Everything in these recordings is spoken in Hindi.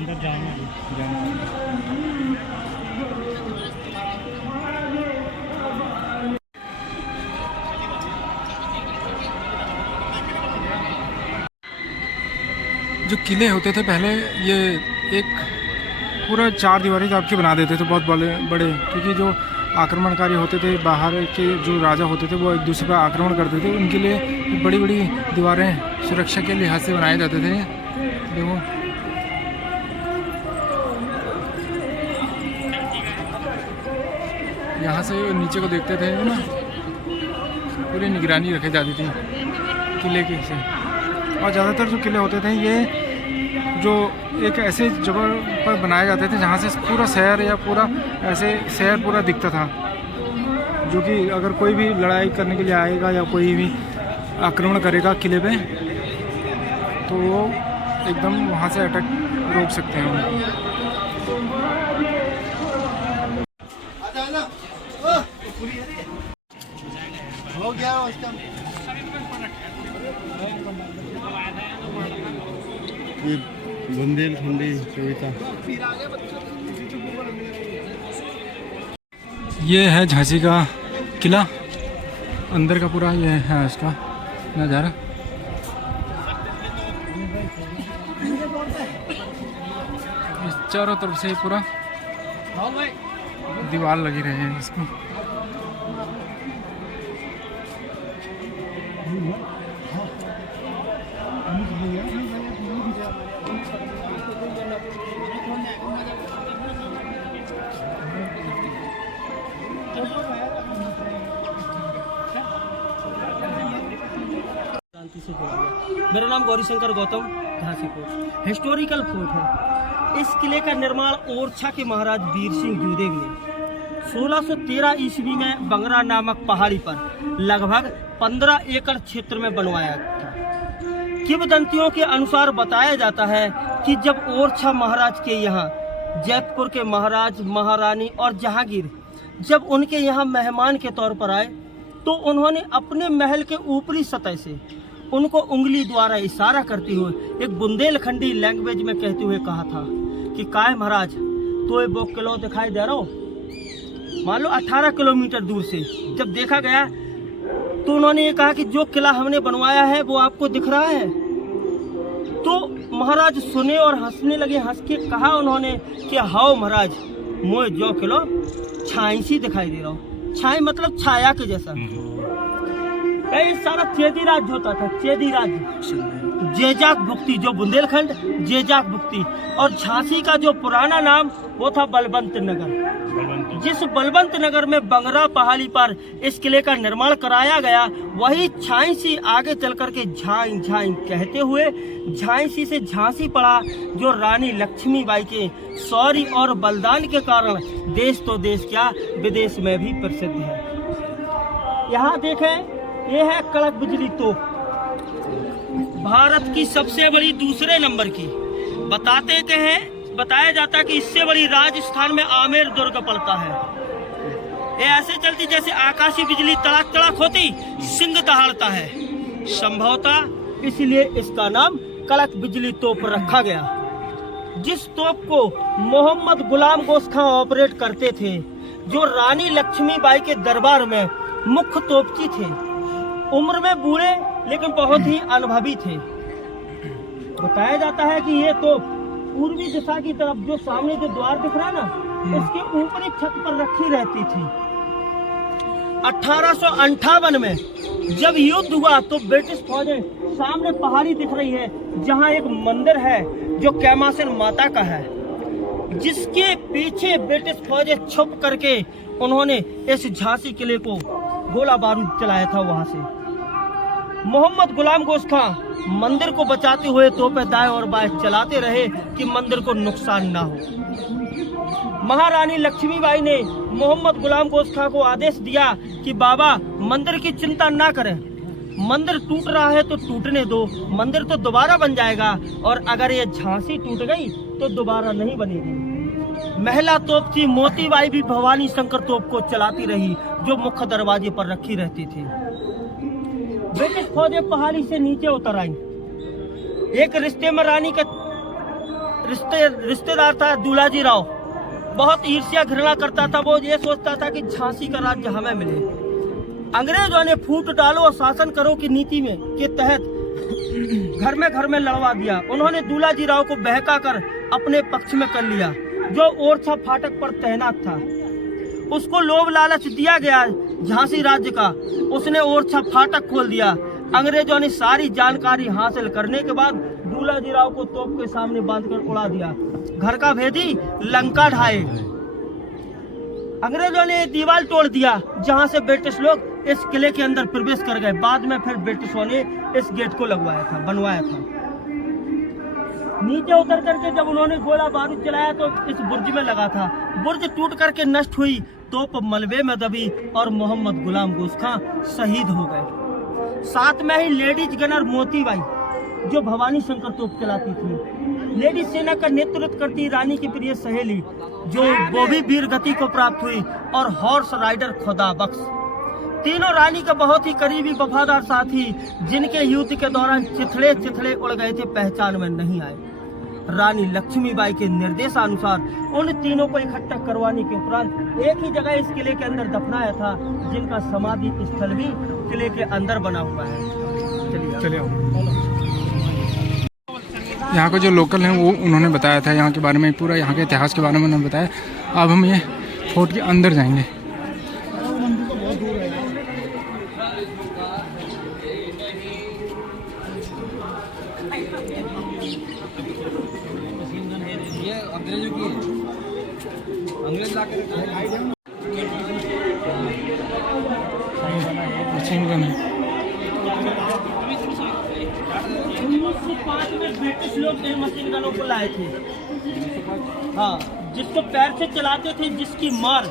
अंदर जाना जो किले होते थे पहले, ये एक पूरा 4 दीवारी टाइप के बना देते थे, बहुत बड़े, क्योंकि जो आक्रमणकारी होते थे बाहर के, जो राजा होते थे वो एक दूसरे पर आक्रमण करते थे, उनके लिए बड़ी बड़ी दीवारें सुरक्षा के लिहाज से बनाए जाते थे। देखो यहाँ से नीचे को देखते थे ना, पूरी निगरानी रखी जाती थी किले की से। और ज़्यादातर जो किले होते थे ये जो एक ऐसे जगह पर बनाए जाते थे जहाँ से पूरा शहर या पूरा ऐसे शहर पूरा दिखता था, जो कि अगर कोई भी लड़ाई करने के लिए आएगा या कोई भी आक्रमण करेगा किले पे, तो वो एकदम वहाँ से अटैक रोक सकते हैं उनको। हो गया उसका ये बुंदेलखंडी कविता। ये है झांसी का किला, अंदर का पूरा ये है इसका नज़ारा। इस चारों तरफ से पूरा दीवार लगी रही है इसको। मेरा नाम Gaurishankar Gautam, Jhansi fort historical fort है। इस किले का निर्माण ओरछा के महाराज वीर सिंह जूदेव ने 1613 ईस्वी में बंगरा नामक पहाड़ी पर लगभग 15 एकड़ क्षेत्र में बनवाया था। किंवदंतियों के अनुसार बताया जाता है कि जब ओरछा महाराज के यहाँ जयपुर के महाराज, महारानी और जहांगीर जब उनके यहाँ मेहमान के तौर पर आए, तो उन्होंने अपने महल के ऊपरी सतह से उनको उंगली द्वारा इशारा करते हुए एक बुंदेलखंडी लैंग्वेज में कहते हुए कहा था कि काय महाराज, तो ये वो किला दिखाई दे रहा हो। मान लो 18 किलोमीटर दूर से जब देखा गया, तो उन्होंने ये कहा कि जो किला हमने बनवाया है वो आपको दिख रहा है। तो महाराज सुने और हंसने लगे। हंस के कहा उन्होंने कि हाओ महाराज, मुझे जो किलो छाई सी दिखाई दे रहा हो। छाई मतलब छाया के जैसा। सारा चेदी राज्य होता था, चेदी राज्य, जेजाक भुक्ति, जो बुंदेलखंड जेजाक भुक्ति, और झांसी का जो पुराना नाम वो था बलवंत नगर। जिस बलवंत नगर में बंगरा पहाड़ी पर इस किले का निर्माण कराया गया, वही झांसी आगे चल करके झाई झाई कहते हुए झांसी से झांसी पड़ा, जो रानी लक्ष्मीबाई के शौर्य और बलिदान के कारण देश तो देश क्या विदेश में भी प्रसिद्ध है। यहाँ देखें, ये है कड़क बिजली तोप, भारत की सबसे बड़ी, दूसरे नंबर की। बताया जाता है कि इससे बड़ी राजस्थान में आमेर दुर्ग पड़ता है। ये ऐसे चलती जैसे आकाशीय बिजली तड़ाक तड़ाक होती, सिंह दहाड़ता है। संभवतः इसलिए इसका नाम कड़क बिजली तोप रखा गया। जिस तोप को मोहम्मद गुलाम गोश खां ऑपरेट करते थे, जो रानी लक्ष्मीबाई के दरबार में मुख्य तोपची थे, उम्र में बूढ़े लेकिन बहुत ही अनुभवी थे। बताया जाता है कि ये तोप पूर्वी दिशा की तरफ, जो सामने जो द्वार दिख रहा है ना, इसके ऊपरी छत पर रखी रहती थी। 1858 में जब युद्ध हुआ तो ब्रिटिश फौजें, सामने पहाड़ी दिख रही है जहां एक मंदिर है जो कैमासन माता का है, जिसके पीछे ब्रिटिश फौजें छुप करके उन्होंने इस झांसी किले को गोला बारूद चलाया था। वहां से मोहम्मद गुलाम गोश खां मंदिर को बचाते हुए तोपें दाएं और बाएं चलाते रहे कि मंदिर को नुकसान ना हो। महारानी लक्ष्मीबाई ने मोहम्मद गुलाम गोश खां को आदेश दिया कि बाबा, मंदिर की चिंता ना करें, मंदिर टूट रहा है तो टूटने दो, मंदिर तो दोबारा बन जाएगा, और अगर ये झांसी टूट गई तो दोबारा नहीं बनेगी। महिला तोपची मोतीबाई भी भवानी शंकर तोप को चलाती रही, जो मुख्य दरवाजे पर रखी रहती थी। ब्रिटिश फौजें पहाड़ी से नीचे उतर आई। एक रिश्तेदार था दूलाजी राव, बहुत ईर्ष्या घृणा करता था। वो ये सोचता था कि झांसी का राज्य हमें मिले। अंग्रेजों ने फूट डालो और शासन करो की नीति में के तहत घर में लड़वा दिया। उन्होंने दूलाजी राव को बहका कर अपने पक्ष में कर लिया। जो ओरछा फाटक पर तैनात था उसको लोभ लालच दिया गया झांसी राज्य का, उसने ओरछा फाटक खोल दिया। अंग्रेजों ने सारी जानकारी हासिल करने के बाद दूलाजी राव को तोप के सामने बांधकर उड़ा दिया। घर का भेदी लंका ढाए। अंग्रेजों ने दीवार तोड़ दिया जहां से ब्रिटिश लोग इस किले के अंदर प्रवेश कर गए। बाद में फिर ब्रिटिशों ने इस गेट को बनवाया था। नीचे उतर करके जब उन्होंने गोला बारूद चलाया तो इस बुर्ज में लगा था। बुर्ज टूट करके नष्ट हुई, तोप मलबे में दबी और मोहम्मद गुलाम गोश खां शहीद हो गए। साथ में ही लेडीज गनर मोतीबाई जो भवानी शंकर तोप चलाती थी, लेडीज सेना का नेतृत्व करती रानी की प्रिय सहेली जो वो भी वीर गति को प्राप्त हुई, और हॉर्स राइडर खुदा बख्श, तीनों रानी के बहुत ही करीबी वफादार साथी जिनके युद्ध के दौरान चिथड़े उड़ गए थे, पहचान में नहीं आए। रानी लक्ष्मीबाई के निर्देशानुसार उन तीनों को इकट्ठा करवाने के उपरांत एक ही जगह इस किले के अंदर दफनाया था, जिनका समाधि स्थल भी किले के अंदर बना हुआ है। चलिए यहाँ के जो लोकल हैं वो उन्होंने बताया था यहाँ के बारे में, पूरा यहाँ के इतिहास के बारे में उन्होंने बताया। अब हम ये फोर्ट के अंदर जाएंगे। अंग्रेज लाके ब्रिटिश लोग मशीन गनों को लाए थे, हाँ, जिसको पैर से चलाते थे, जिसकी मार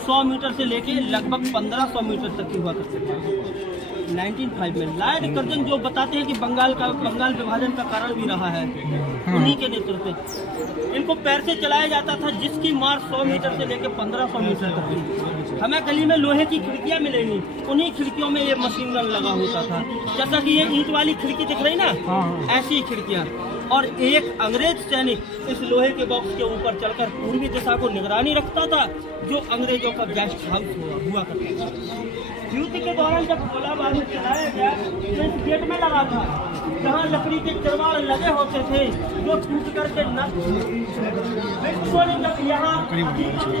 100 मीटर से लेके लगभग 1500 मीटर तक की हुआ करते थे। 1905 में लॉर्ड कर्जन जो बताते हैं कि बंगाल विभाजन का कारण भी रहा है, उन्हीं के नेतृत्व इनको पैर से चलाया जाता था, जिसकी मार 100 मीटर से लेकर 1500 मीटर तक थी। हमें गली में लोहे की खिड़कियां मिलेंगी, उन्हीं खिड़कियों में ये मशीन गन लगा होता था। जैसा कि ये ईंट वाली खिड़की दिख रही ना, ऐसी खिड़कियां। और एक अंग्रेज सैनिक इस लोहे के बॉक्स के ऊपर चढ़कर पूर्वी दिशा को निगरानी रखता था, जो अंग्रेजों का गेस्ट हाउस हुआ करता था। युद्ध के दौरान जब गोला बारूद चलाया गया तो इस गेट में लगा था, जहाँ लकड़ी के चरवाड़ लगे होते थे जो टूट करके नष्ट हुए। ब्रिटिशों ने जब यहाँ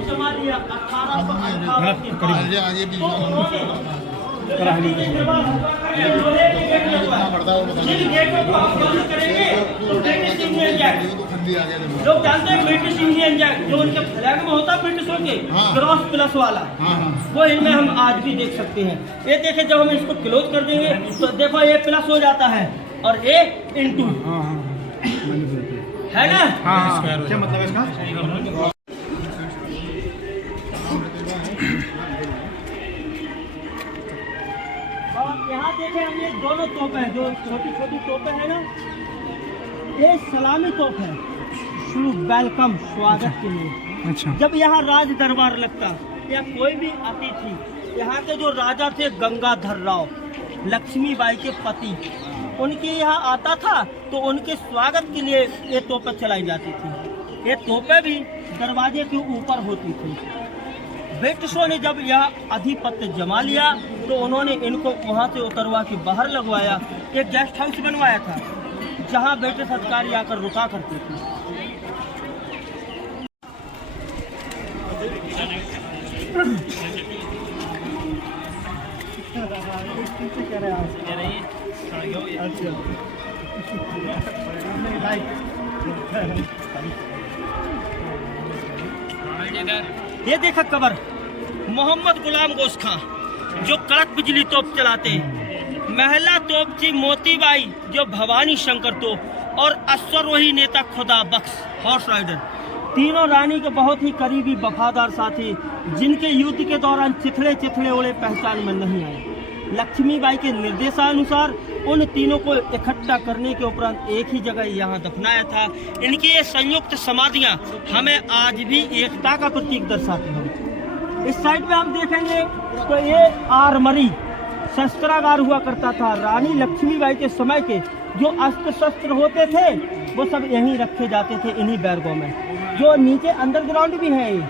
जमा लिया 1858 के बाद, तो उन्होंने लकड़ी के चरवाड़ लोहे के गेट लगवाए। जिन गेटों को आप बंद करेंगे तो ब्रिटिश इंडियन जैक, लोग जानते हैं ब्रिटिश इंडियन जैक जो उनके फ्लैग में होता है ब्रिटिशों के, क्रॉस प्लस वाला, वो इनमें हम आज भी देख सकते हैं। ये देखें, जब हम इसको क्लोज कर देंगे तो देखो ये प्लस हो जाता है और ये इनटू है ना। क्या मतलब इसका? यहाँ देखें हम ये दोनों तोपें हैं, जो छोटी छोटी तोपें हैं ना, ये सलामी तोप है, वेलकम, स्वागत के लिए। अच्छा। जब यहाँ राज दरबार लगता या कोई भी अतिथि, यहाँ के जो राजा थे गंगाधर राव, लक्ष्मीबाई के पति, उनके यहाँ आता था तो उनके स्वागत के लिए ये तोपें चलाई जाती थी। ये तोपें भी दरवाजे के ऊपर होती थी। ब्रिटिशों ने जब यह आधिपत्य जमा लिया तो उन्होंने इनको वहाँ से उतरवा के बाहर लगवाया। एक गेस्ट हाउस बनवाया था जहाँ ब्रिटिश अधिकारी आकर रुका करते थे। ये देखा कबर मोहम्मद गुलाम गोश खां जो कड़क बिजली तोप चलाते हैं, महिला तोपची मोतीबाई जो भवानी शंकर तोप, और अश्वरोही नेता खुदा बख्श हॉर्स राइडर, तीनों रानी के बहुत ही करीबी वफादार साथी जिनके युद्ध के दौरान चिथड़े उड़े, पहचान में नहीं आए। लक्ष्मीबाई के निर्देशानुसार उन तीनों को इकट्ठा करने के उपरांत एक ही जगह यहाँ दफनाया था। इनकी ये संयुक्त समाधियाँ हमें आज भी एकता का प्रतीक दर्शाती हैं। इस साइड में हम देखेंगे तो ये आर्मरी शस्त्रागार हुआ करता था। रानी लक्ष्मीबाई के समय के जो अस्त्र शस्त्र होते थे वो सब यहीं रखे जाते थे इन्हीं बैरगों में। जो नीचे अंडरग्राउंड भी है ये,